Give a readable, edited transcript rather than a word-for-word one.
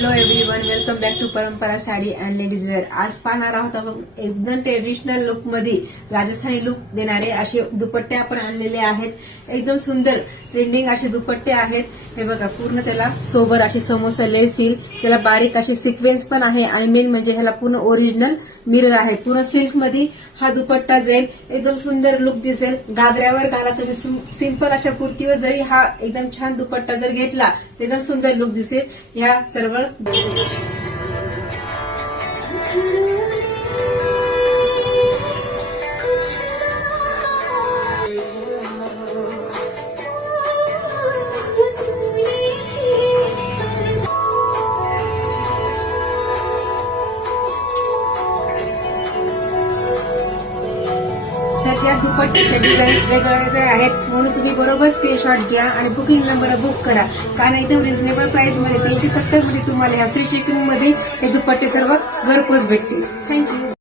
Hello everyone, welcome back to Parampara sari and ladies wear. आज पाहणार आहोत आपण एकदम ट्रेडिशनल लुक मध्ये राजस्थानी लुक देणारे असे दुपट्टे आपण आणलेले आहेत. एकदम सुंदर ट्रेंडिंग असे दुपट्टे आहेत. हे बघा, पूर्ण त्याला सोबर असे समोसा लेस येईल, त्याला बारीक असे सिक्वेन्स पण आहे आणि मेन म्हणजे ह्याला पूर्ण ओरिजिनल मिरर आहे. पूर्ण सिल्क मध्ये हा दुपट्टा जाईल, एकदम सुंदर लुक दिसेल. घागऱ्यावर घाला तुम्ही, सिंपल अशा कुर्तीवर जरी हा एकदम छान दुपट्टा जर घेतला एकदम सुंदर लुक दिसेल. ह्या सर्व सध्या दुपट्ट्याचे डिझाईन्स वेगवेगळे आहेत, म्हणून तुम्ही बरोबर स्क्रीनशॉट घ्या आणि बुकिंग नंबर बुक करा. कारण एकदम रिझनेबल प्राइस मध्ये 370 मध्ये तुम्हाला या फ्री शिपिंग मध्ये हे दुपट्टे सर्व घरपोच भेटतील. थँक्यू.